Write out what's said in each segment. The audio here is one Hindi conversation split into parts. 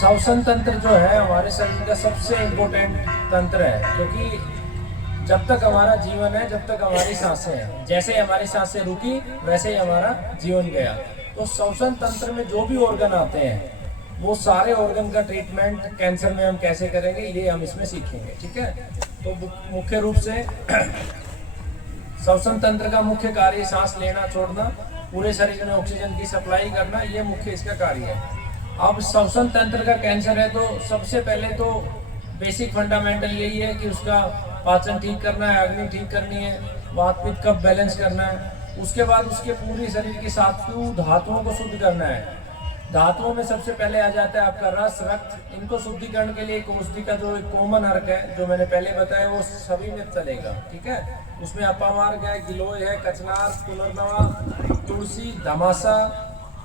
श्वसन तंत्र जो है हमारे शरीर का सबसे इम्पोर्टेंट तंत्र है, क्योंकि जब तक हमारा जीवन है, जब तक हमारी सांसें हैं, जैसे हमारी सांसें रुकी वैसे ही हमारा जीवन गया। तो श्वसन तंत्र में जो भी ऑर्गन आते हैं वो सारे ऑर्गन का ट्रीटमेंट कैंसर में हम कैसे करेंगे ये हम इसमें सीखेंगे। ठीक है, तो मुख्य रूप से श्वसन तंत्र का मुख्य कार्य सांस लेना छोड़ना, पूरे शरीर में ऑक्सीजन की सप्लाई करना, ये मुख्य इसका कार्य है। अब श्वसन तंत्र का कैंसर है तो सबसे पहले तो बेसिक फंडामेंटल यही है कि उसका पाचन ठीक करना है, अग्नि ठीक करनी है, वात पित्त कफ बैलेंस करना है। उसके बाद उसके पूरी शरीर की सातों धातुओं को शुद्ध करना है। धातुओं में सबसे पहले आ जाता है आपका रस, रक्त। इनको शुद्धिकरण के लिए औषधि का जो एक कॉमन अर्क है जो मैंने पहले बताया वो सभी में चलेगा। ठीक है, उसमें अपामार्ग है, गिलोय है, कचनार, पुनर्नवा, तुलसी, धमासा,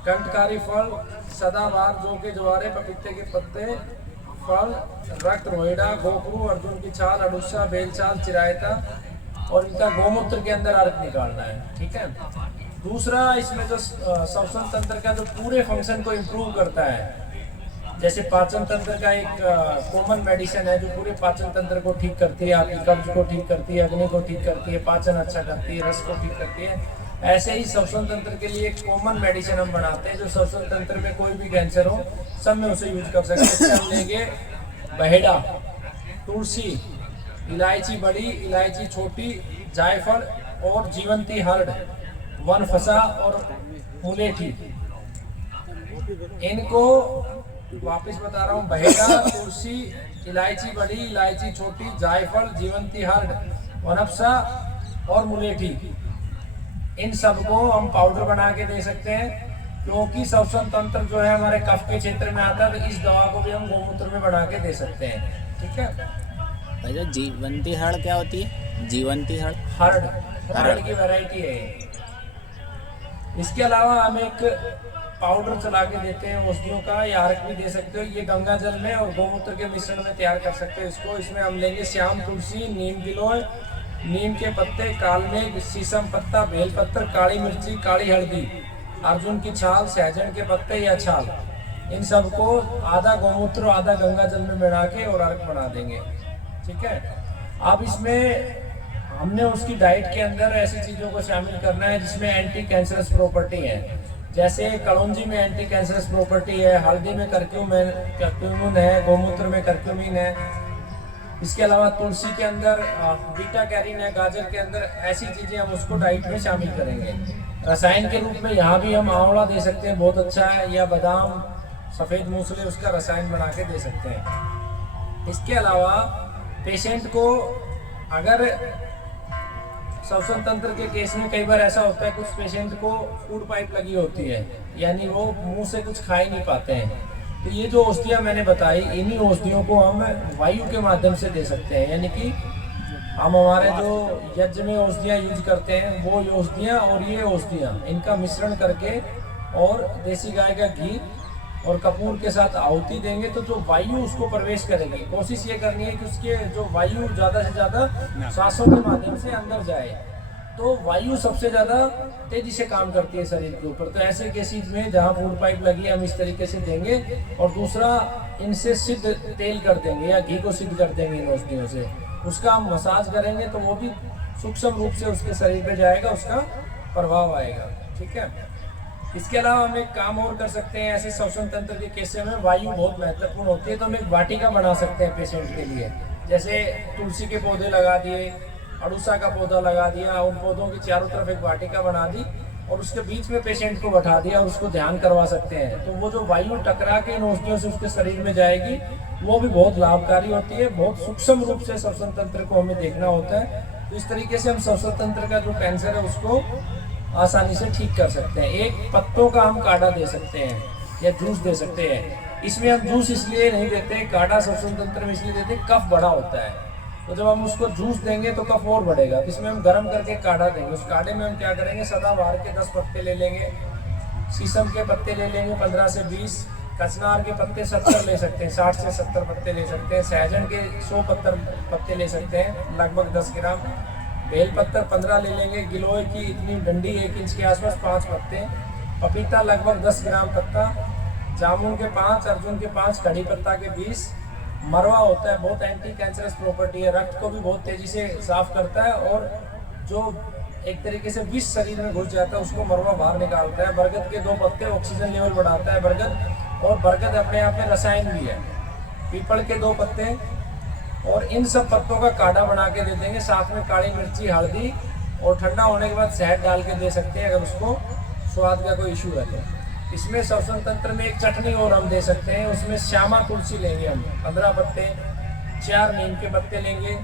कंठकारी फल, सदाबहार जो के ज्वारे, पपीते के पत्ते, फल, रक्त, रोहिड़ा, गोखरू, अर्जुन की छाल, अड़ुसा, बेलचाल, चिरायता, और इनका गोमूत्र के अंदर अर्क निकालना है। ठीक है, दूसरा इसमें जो श्वसन तंत्र का जो पूरे फंक्शन को इम्प्रूव करता है, जैसे पाचन तंत्र का एक कॉमन मेडिसिन है जो पूरे पाचन तंत्र को ठीक करती है, आपकी कब्ज को ठीक करती है, अग्नि को ठीक करती है, पाचन अच्छा करती है, रस को ठीक करती है। ऐसे ही श्वसन तंत्र के लिए एक कॉमन मेडिसिन हम बनाते हैं जो श्वसन तंत्र में कोई भी कैंसर हो सब में उसे यूज कर सकते हैं। इससे हम लेंगे बहेड़ा, तुलसी, इलायची बड़ी, इलायची छोटी, जायफल और जीवंती हर्ड, वन फसा और मुलेठी। इनको वापस बता रहा हूँ, बहेड़ा, तुलसी, इलायची बड़ी, इलायची छोटी, जायफल, जीवंती हर्ड, वनफसा और मुलेठी, इन सबको हम पाउडर बना के दे सकते हैं। क्योंकि श्वसन तंत्र जो है हमारे कफ के क्षेत्र में आता है तो इस दवा को भी हम गोमूत्र में बना के दे सकते हैं। ठीक है भाई, जो जीवंती हर्ड क्या होती है? जीवंती हर्ड हर्ड की वैरायटी है। इसके अलावा हम एक पाउडर चला के देते हैं औषधियों का, या अर्क भी दे सकते हो। ये गंगा जल में और गोमूत्र के मिश्रण में तैयार कर सकते हो इसको। इसमें हम लेंगे श्याम तुलसी, नीम गिलोय, नीम के पत्ते, कालमेघ, शीशम पत्ता, बेलपत्र, काली मिर्ची, काली हल्दी, अर्जुन की छाल, सहजन के पत्ते या छाल, इन सबको आधा गोमूत्र आधा गंगा जल में मिला के और अर्क बना देंगे। ठीक है, अब इसमें हमने उसकी डाइट के अंदर ऐसी चीज़ों को शामिल करना है जिसमें एंटी कैंसरस प्रॉपर्टी है। जैसे कलौंजी में एंटी कैंसरस प्रॉपर्टी है, हल्दी में कर्क्यूमिन है, गोमूत्र में कर्क्यूमिन है। इसके अलावा तुलसी के अंदर बीटा कैरिन है, गाजर के अंदर, ऐसी चीज़ें हम उसको डाइट में शामिल करेंगे। रसायन के रूप में यहाँ भी हम आंवला दे सकते हैं, बहुत अच्छा है, या बादाम, सफ़ेद मूसले, उसका रसायन बना के दे सकते हैं। इसके अलावा पेशेंट को अगर श्वसन तंत्र के केस में कई बार ऐसा होता है कुछ पेशेंट को फूड पाइप लगी होती है, यानी वो मुंह से कुछ खा ही नहीं पाते हैं, तो ये जो औषधियाँ मैंने बताई इन्हीं औषधियों को हम वायु के माध्यम से दे सकते हैं। यानी कि हम हमारे जो यज्ञ में औषधियाँ यूज करते हैं वो औषधियाँ और ये औषधियाँ इनका मिश्रण करके और देसी गाय का घी और कपूर के साथ आहुति देंगे तो जो वायु उसको प्रवेश करेगी। कोशिश ये करनी है कि उसके जो वायु ज़्यादा से ज़्यादा सांसों के माध्यम से अंदर जाए, तो वायु सबसे ज़्यादा तेजी से काम करती है शरीर के ऊपर। तो ऐसे केसेस में जहाँ फूड पाइप लगी हम इस तरीके से देंगे, और दूसरा इनसे सिद्ध तेल कर देंगे या घी को सिद्ध कर देंगे इन औषधियों से, उसका हम मसाज करेंगे तो वो भी सूक्ष्म रूप से उसके शरीर पे जाएगा, उसका प्रभाव आएगा। ठीक है, इसके अलावा हम एक काम और कर सकते हैं। ऐसे श्वसन तंत्र के केस में वायु बहुत महत्वपूर्ण होती है, तो हम एक वाटिका बना सकते हैं पेशेंट के लिए। जैसे तुलसी के पौधे लगा दिए, अड़ूसा का पौधा लगा दिया, उन पौधों की चारों तरफ एक वाटिका बना दी और उसके बीच में पेशेंट को बैठा दिया और उसको ध्यान करवा सकते हैं। तो वो जो वायु टकरा के इन औषधियों से उसके शरीर में जाएगी वो भी बहुत लाभकारी होती है। बहुत सूक्ष्म रूप से श्वसन तंत्र को हमें देखना होता है। तो इस तरीके से हम श्वसन तंत्र का जो कैंसर है उसको आसानी से ठीक कर सकते हैं। एक पत्तों का हम काढ़ा दे सकते हैं या जूस दे सकते हैं। इसमें हम जूस इसलिए नहीं देते, काढ़ा श्वसन तंत्र में इसलिए देते, कफ बड़ा होता है, तो जब हम उसको जूस देंगे तो कफ और बढ़ेगा। तो इसमें हम गर्म करके काढ़ा देंगे। उस काढ़े में हम क्या करेंगे, सदाबहार के 10 पत्ते ले लेंगे, शीशम के पत्ते ले लेंगे 15 से 20, कचनार के पत्ते 70 ले सकते हैं, 60 से 70 पत्ते ले सकते हैं, सहजन के 100 पत्ते ले सकते हैं लगभग 10 ग्राम, बेलपत्र 15 ले लेंगे, गिलोय की इतनी डंडी 1 इंच के आसपास 5 पत्ते, पपीता लगभग 10 ग्राम पत्ता, जामुन के 5, अर्जुन के 5, कड़ी पत्ता के 20। मरवा होता है, बहुत एंटी कैंसरस प्रॉपर्टी है, रक्त को भी बहुत तेजी से साफ करता है और जो एक तरीके से विष शरीर में घुस जाता है उसको मरवा बाहर निकालता है। बरगद के 2 पत्ते ऑक्सीजन लेवल बढ़ाता है बरगद, और बरगद अपने आप में रसायन भी है। पीपल के 2 पत्ते, और इन सब पत्तों का काढ़ा बना के दे देंगे, साथ में काली मिर्ची, हल्दी, और ठंडा होने के बाद शहद डाल के दे सकते हैं अगर उसको स्वाद का कोई इशू है तो। इसमें श्वसन तंत्र में एक चटनी और हम दे सकते हैं, उसमें श्यामा तुलसी लेंगे हम 15 पत्ते, 4 नीम के पत्ते लेंगे,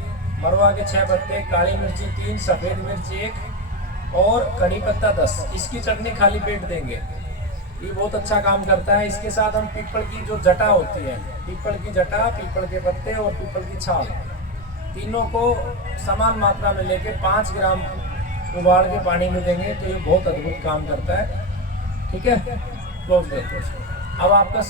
मरवा के 6 पत्ते, काली मिर्ची 3, सफ़ेद मिर्च 1 और कड़ी पत्ता 10। इसकी चटनी खाली पेट देंगे, ये बहुत अच्छा काम करता है। इसके साथ हम पीपल की जो जटा होती है, पीपल की जटा, पीपल के पत्ते और पीपल की छाल, तीनों को समान मात्रा में लेके 5 ग्राम उबाल के पानी में देंगे तो ये बहुत अद्भुत काम करता है। ठीक है, क्लोज देते हैं। अब आपका